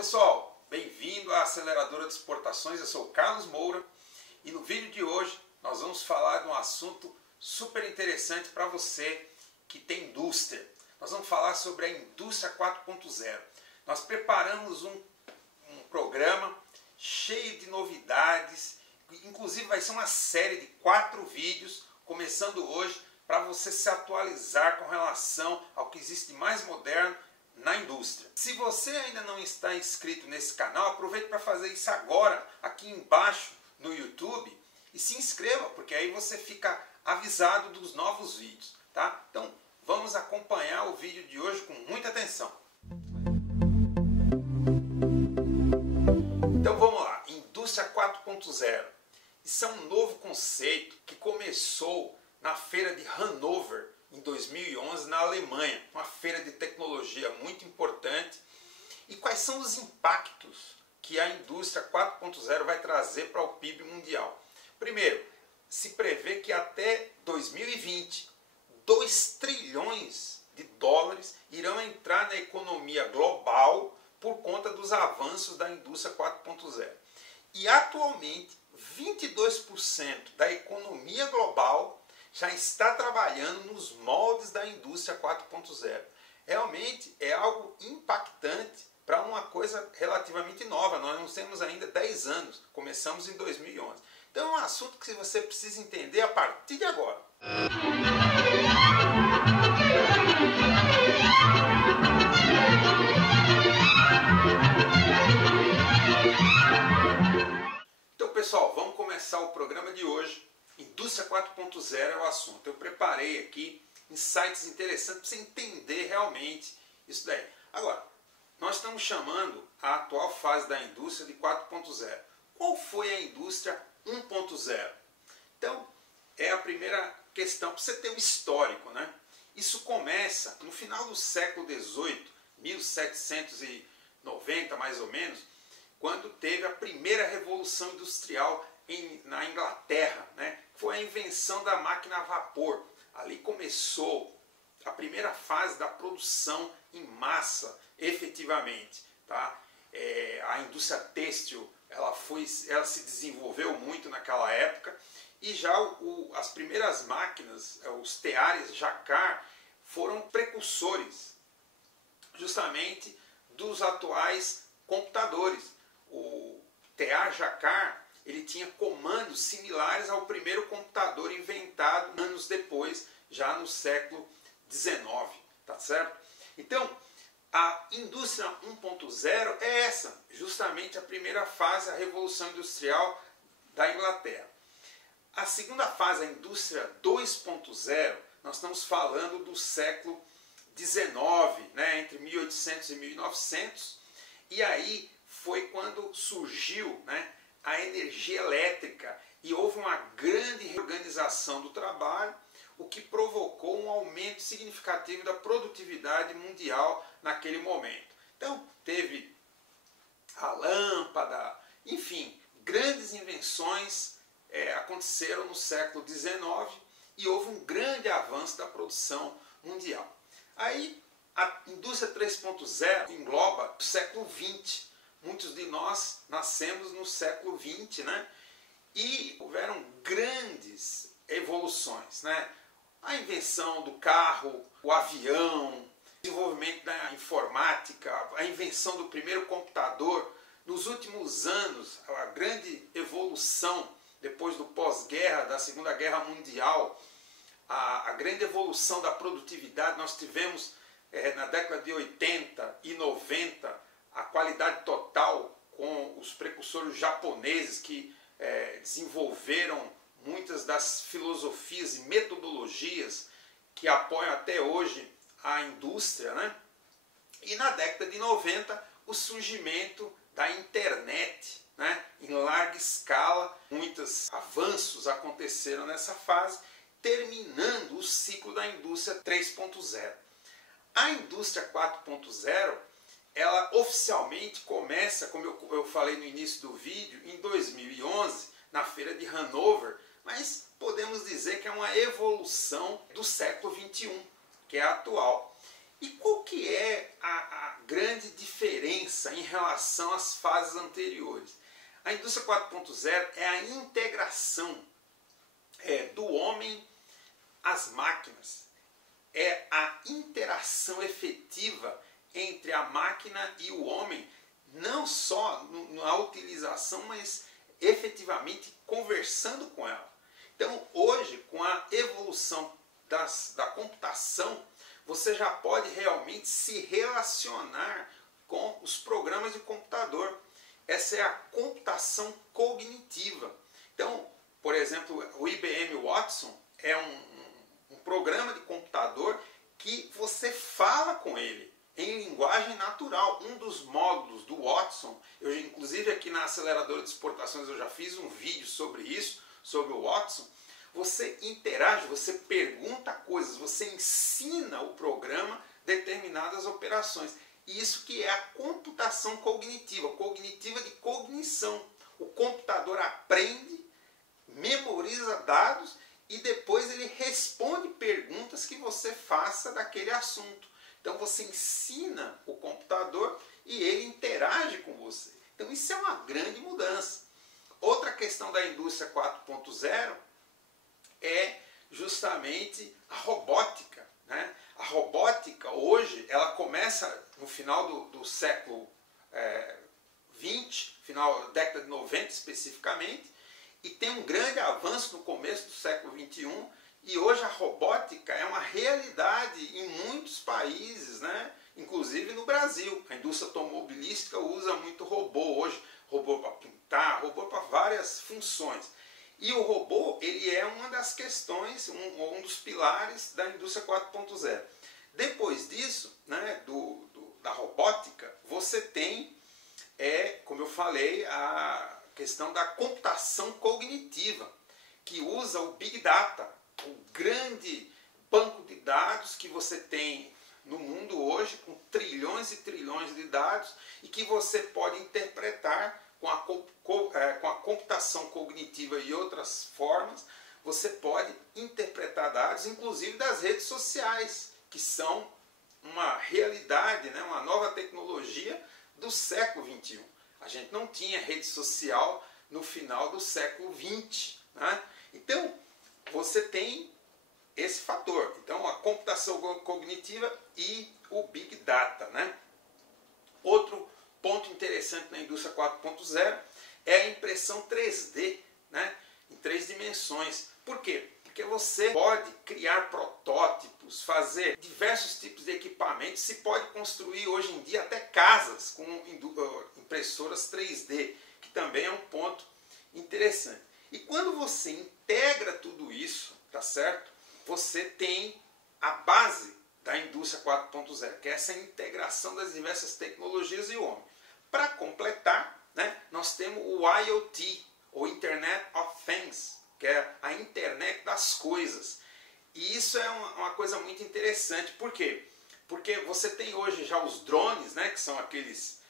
pessoal, bem-vindo à Aceleradora de Exportações, eu sou o Carlos Moura e no vídeo de hoje nós vamos falar de um assunto super interessante para você que tem indústria. Nós vamos falar sobre a indústria 4.0. Nós preparamos um programa cheio de novidades, inclusive vai ser uma série de 4 vídeos, começando hoje, para você se atualizar com relação ao que existe de mais moderno na indústria. Se você ainda não está inscrito nesse canal, aproveite para fazer isso agora, aqui embaixo no YouTube, e se inscreva, porque aí você fica avisado dos novos vídeos, tá? Então, vamos acompanhar o vídeo de hoje com muita atenção. Então vamos lá, Indústria 4.0. Isso é um novo conceito que começou na feira de Hannover, em 2011, na Alemanha, uma feira de tecnologia muito importante. E quais são os impactos que a indústria 4.0 vai trazer para o PIB mundial? Primeiro, se prevê que até 2020, 2 trilhões de dólares irão entrar na economia global por conta dos avanços da indústria 4.0. E atualmente, 22% da economia global já está trabalhando nos moldes da indústria 4.0. Realmente é algo impactante para uma coisa relativamente nova. Nós não temos ainda 10 anos, começamos em 2011. Então é um assunto que você precisa entender a partir de agora. Então pessoal, vamos começar o programa de hoje. Indústria 4.0 é o assunto. Eu preparei aqui insights interessantes para você entender realmente isso daí. Agora, nós estamos chamando a atual fase da indústria de 4.0. Qual foi a indústria 1.0? Então, é a primeira questão para você ter um histórico, né? Isso começa no final do século XVIII, 1790 mais ou menos, quando teve a primeira revolução industrial na Inglaterra, né? Foi a invenção da máquina a vapor. Ali começou a primeira fase da produção em massa, efetivamente. Tá? A indústria têxtil ela se desenvolveu muito naquela época e já as primeiras máquinas, os teares Jacquard, foram precursores justamente dos atuais computadores. O tear Jacquard ele tinha comandos similares ao primeiro computador inventado anos depois, já no século XIX, tá certo? Então, a indústria 1.0 é essa, justamente a primeira fase, a Revolução Industrial da Inglaterra. A segunda fase, a indústria 2.0, nós estamos falando do século XIX, né, entre 1800 e 1900, e aí foi quando surgiu, né, a energia elétrica e houve uma grande reorganização do trabalho, o que provocou um aumento significativo da produtividade mundial naquele momento. Então teve a lâmpada, enfim, grandes invenções aconteceram no século XIX e houve um grande avanço da produção mundial. Aí a indústria 3.0 engloba o século XX. Muitos de nós nascemos no século XX, né? E houveram grandes evoluções, né? A invenção do carro, o avião, o desenvolvimento da informática, a invenção do primeiro computador. Nos últimos anos, a grande evolução, depois do pós-guerra, da Segunda Guerra Mundial, a grande evolução da produtividade, nós tivemos na década de 80 e 90, a qualidade total com os precursores japoneses que desenvolveram muitas das filosofias e metodologias que apoiam até hoje a indústria, né? E na década de 90, o surgimento da internet, né? Em larga escala, muitos avanços aconteceram nessa fase, terminando o ciclo da indústria 3.0. A indústria 4.0 ela oficialmente começa, como eu falei no início do vídeo, em 2011, na feira de Hannover, mas podemos dizer que é uma evolução do século XXI, que é a atual. E qual que é a grande diferença em relação às fases anteriores? A indústria 4.0 é a integração do homem às máquinas. É a interação efetiva entre a máquina e o homem, não só na utilização, mas efetivamente conversando com ela. Então, hoje, com a evolução da computação, você já pode realmente se relacionar com os programas de computador. Essa é a computação cognitiva. Então, por exemplo, o IBM Watson é um programa de computador que você fala com ele em linguagem natural. Um dos módulos do Watson, eu inclusive aqui na aceleradora de exportações eu já fiz um vídeo sobre isso, sobre o Watson. Você interage, você pergunta coisas, você ensina o programa determinadas operações. Isso que é a computação cognitiva, cognitiva de cognição. O computador aprende, memoriza dados e depois ele responde perguntas que você faça daquele assunto. Então você ensina o computador e ele interage com você. Então isso é uma grande mudança. Outra questão da indústria 4.0 é justamente a robótica, né? A robótica hoje, ela começa no final do século XX, final da década de 90 especificamente, e tem um grande avanço no começo do século XXI, e hoje a robótica é uma realidade em muitos países, né? Inclusive no Brasil. A indústria automobilística usa muito robô hoje, robô para pintar, robô para várias funções. E o robô, ele é uma das questões, um dos pilares da indústria 4.0. Depois disso, né, da robótica, você tem, como eu falei, a questão da computação cognitiva, que usa o Big Data, o grande banco de dados que você tem no mundo hoje, com trilhões e trilhões de dados, e que você pode interpretar com a computação cognitiva e outras formas. Você pode interpretar dados, inclusive das redes sociais, que são uma realidade, né, uma nova tecnologia do século XXI. A gente não tinha rede social no final do século XX. Né? Então, você tem esse fator. Então, a computação cognitiva e o Big Data. Né? Outro ponto interessante na indústria 4.0 é a impressão 3D, né? Em 3 dimensões. Por quê? Porque você pode criar protótipos, fazer diversos tipos de equipamentos, se pode construir hoje em dia até casas com impressoras 3D, que também é um ponto interessante. E quando você integra tudo isso, tá certo? Você tem a base da indústria 4.0, que é essa integração das diversas tecnologias e o homem. Para completar, né, nós temos o IoT, ou Internet of Things, que é a internet das coisas. E isso é uma coisa muito interessante. Por quê? Porque você tem hoje já os drones, né, que são aqueles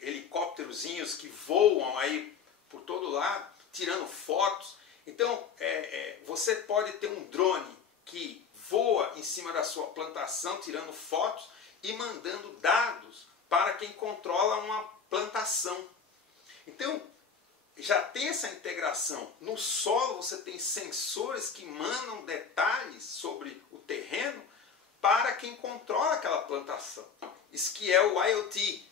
helicópterozinhos que voam aí por todo lado, tirando fotos. Então, você pode ter um drone que voa em cima da sua plantação, tirando fotos e mandando dados para quem controla uma plantação. Então, já tem essa integração. No solo você tem sensores que mandam detalhes sobre o terreno para quem controla aquela plantação. Isso que é o IoT.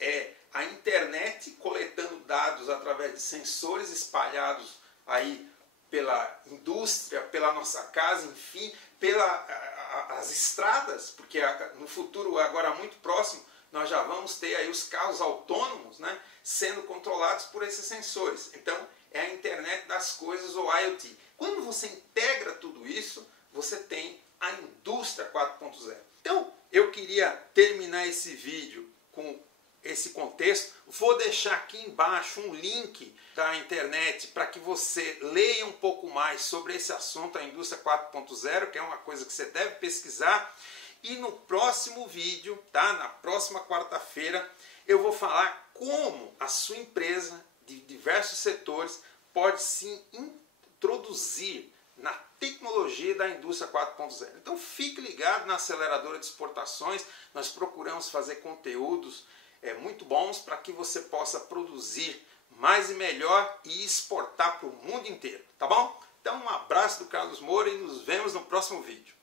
É a internet coletando dados através de sensores espalhados aí pela indústria, pela nossa casa, enfim, pelas estradas, porque no futuro, agora muito próximo, nós já vamos ter aí os carros autônomos, né, sendo controlados por esses sensores. Então, é a internet das coisas, ou IoT. Quando você integra tudo isso, você tem a indústria 4.0. Então, eu queria terminar esse vídeo com esse contexto. Vou deixar aqui embaixo um link da internet para que você leia um pouco mais sobre esse assunto, a indústria 4.0, que é uma coisa que você deve pesquisar. E no próximo vídeo, tá? Na próxima quarta-feira, eu vou falar como a sua empresa de diversos setores pode se introduzir na tecnologia da indústria 4.0. Então fique ligado na aceleradora de exportações, nós procuramos fazer conteúdos muito bons para que você possa produzir mais e melhor e exportar para o mundo inteiro, tá bom? Então um abraço do Carlos Moura e nos vemos no próximo vídeo.